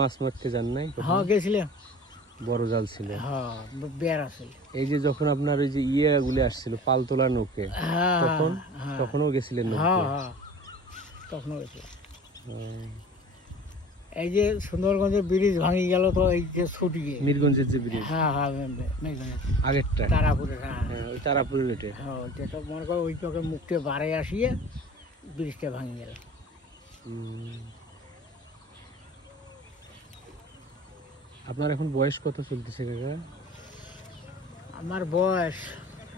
মাছ মারতে যান নাই? হ্যাঁ গেছিলাম, বড় জাল ছিল? হ্যাঁ বের আছে। এই যে যখন আপনার ওই যে গুলি আসছিল পালতোলা নৌকে, হ্যাঁ তখন হ্যাঁ তখনও গেছিলেন হ্যাঁ নৌকে? হ্যাঁ তখনও গেছিলাম। আহ, এই যে সুন্দরগঞ্জের ব্রিজ ভাঙি গেল তো, এই যে ছুটি মিরগঞ্জের যে ব্রিজ, হ্যাঁ হ্যাঁ মেঘনাথ আগেরটা? তারাপুরে, হ্যাঁ হ্যাঁ, ওই তারাপুরের ওইটা। হ্যাঁ ওইটা তো মনে করো ওই চোখে মুখটা বাড়ে আসিয়ে ব্রিজটা ভাঙি গেল। আপনার এখন বয়স কত চলতেছে কাকা? আমার বয়স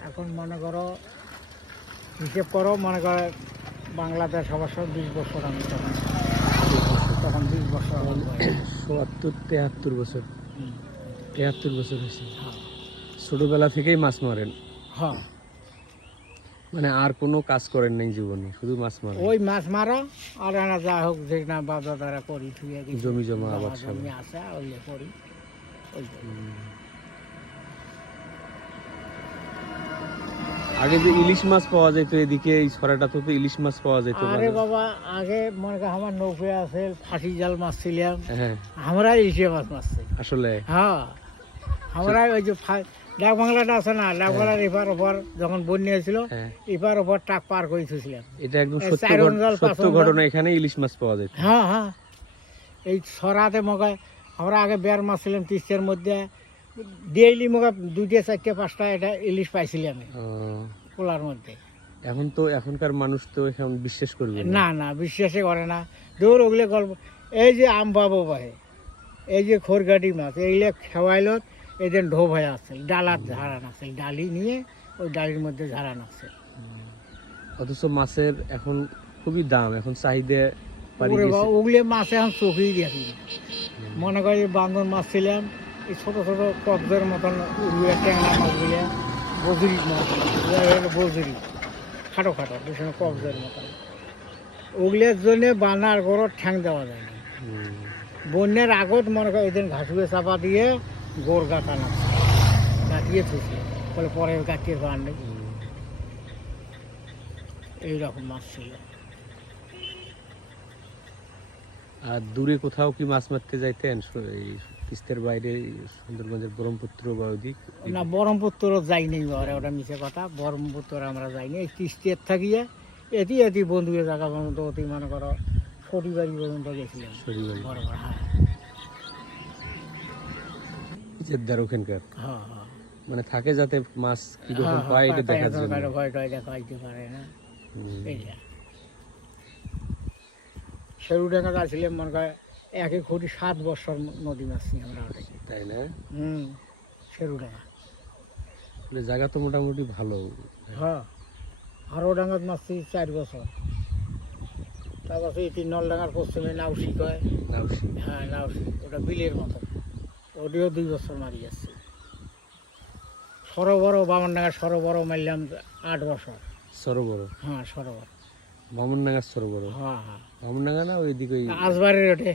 এখন মনে করো, হিসেব করো, মনে করো বাংলাদেশ অবশ্য 20 বছর, আমি তখন তখন 20 বছর আমার বয়স। 72-73 বছর? হুম, 73 বছর হয়েছে। হ্যাঁ ছোটবেলা থেকেই মাছ মারেন? হ্যাঁ, মানে আর কোনো কাজ করেন নাই জীবনে, শুধু মাছ মারেন? ওই মাছ মারা আর না যা হোক, যে না বাপ দাদারা করি, থুয়ে গেছি, জমি জমা জমা আবাদ জমি আছে ওইলে করি, ওই তো। আগে যে ইলিশ মাছ পাওয়া যেত এদিকে, এই ছড়াটা তো ইলিশ মাছ পাওয়া যেত। আরে বাবা, আগে মনে করো আমার নৌকে আছে, ফাঁসি জাল মারছিলাম, হ্যাঁ, আমরা ইলিশে মাছ মারছি। আসলে হ্যাঁ, আমরা ওই যে ডাক বাংলাটা আছে না, ডাক বাংলার এপার ওপর যখন বন্যা হয়েছিল, হ্যাঁ, এপার ওপর ট্রাক পার করেছিলাম। এটা একদম এই সত্য চার অঞ্চল, পাঁচ সত্য অঞ্চল। ঘটনা, এখানে ইলিশ মাছ পাওয়া যেত। হ্যাঁ হ্যাঁ, এই সরাতে মগায় আমরা আগে বের মারছিলাম তিস্তের মধ্যে, ডেইলি মগা 2টা 4টা 5টা এটা ইলিশ পাইছিলাম পোলার মধ্যে। এখন তো এখনকার মানুষ তো এখন বিশ্বাস করবে না না, বিশ্বাসে করে না, দৌড় ওগুলো গল্প। এই যে আম পাবো পাহে, এই যে খোরগাটি মাছ, এইগুলো খেওয়াইল, এই যে ঢোপ হয়ে আসছে, ডালার ঝাড়ান আসছে, ডালি নিয়ে ওই ডালির মধ্যে ঝাড়ান আসছে। অথচ মাছের এখন খুবই দাম, এখন চাহিদা বাড়ি ওরে গেছে। বাবা, ওগুলো মাছে এখন চোখেই দেখি। মনে করি বান্দর মাছ ছিলাম, এই ছোটো ছোটো কবজের মতন উড়িয়ে ট্যাংরা মাছগুলো, বজুরি মাছ, বজুরি খাটো খাটো ভীষণ কবজের মতন, ওগুলোর জন্য বানার গড় ঠ্যাং দেওয়া যায় না। বন্যার আগত মনে করি ওই ঘাসুয়ে চাপা দিয়ে গোড় গাঁথা না গাঁথিয়ে থুছে, বলে পরে গাঁথিয়ে বান নেই, এইরকম মাছ ছিল। আর দূরে কোথাও কি মাছ মারতে যাইতেন, এই তিস্তার বাইরে, সুন্দরগঞ্জের ব্রহ্মপুত্র বা ওদিক? না, ব্রহ্মপুত্র যাই নাই, ওটা মিশে কথা, ব্রহ্মপুত্র আমরা যাইনি। এই তিস্তের থাকিয়ে এটি এটি বন্ধুদের জায়গা পর্যন্ত, অতি মনে করো শনিবাড়ি পর্যন্ত গেছিলাম। শনিবাড়ি? বরাবর, হ্যাঁ জেদ্দার ওখানকার? হ্যাঁ হ্যাঁ, মানে থাকে যাতে মাছ কিরকম পায় এটা দেখার জন্য। ভয় টয় দেখাইতে পারে না, এইটা। সেরুডাঙ্গা গাছিলাম মনে করে একে খুঁটি 7 বছর নদী মাছছি আমরা ওটাই। তাই না? সেরুডাঙ্গা জায়গা তো মোটামুটি ভালো। হ্যাঁ, হারোডাঙ্গাত মাছছি 4 বছর। তারপর এই 3 নলডাঙ্গার পশ্চিমে নাউসি কয়। নাউসি? হ্যাঁ নাউসি, ওটা বিলের মতো, ওটিও 2 বছর মারি যাচ্ছে। সরোবর, বামনডাঙ্গা সরোবর মারলাম 8 বছর। সরোবর? হ্যাঁ সরোবর, বামনডাঙ্গার সরোবর? হ্যাঁ হ্যাঁ, বামনডাঙ্গা না ওইদিকে? আজবারের ওঠে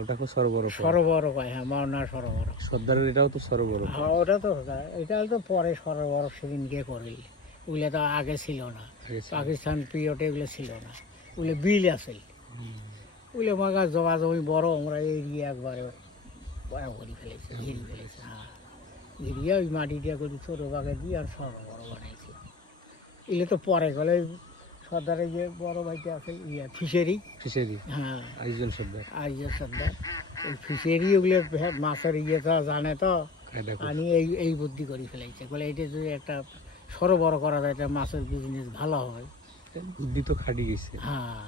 ওটা তো সরোবর? সরোবর কয়, হ্যাঁ বামনডাঙ্গা সরোবর। সর্দারের এটাও তো সরোবর? হ্যাঁ ওটা তো, এটা তো পরে সরোবর সেদিন গিয়ে করে, ওগুলো তো আগে ছিল না, পাকিস্তান পিরিয়ডে এগুলো ছিল না, ওগুলো বিল আছে, ওগুলো মাগা জমা জমি বড়, আমরা এরিয়ে একবারে বড় করে ফেলেছি, ঘিরে ফেলেছি। হ্যাঁ, ঘিরিয়ে ওই মাটি দিয়ে করি ছোটো বাগে দিয়ে আর সরোবর বানাইছি। এগুলো তো পরে গেলে সর্দারের যে বড় ভাইটা আছে ফিশারি। ফিশারি? হ্যাঁ, আইজন সর্দার। আইজের সর্দার, ওই ফিশারি ওগুলো মাছের তো জানে তো, আমি এই বুদ্ধি করে ফেলাইছে, বলে এটা যদি একটা সরোবর করা যায়, মাছের বিজনেস ভালো হয়। বুদ্ধি তো খাটি গেছে। হ্যাঁ।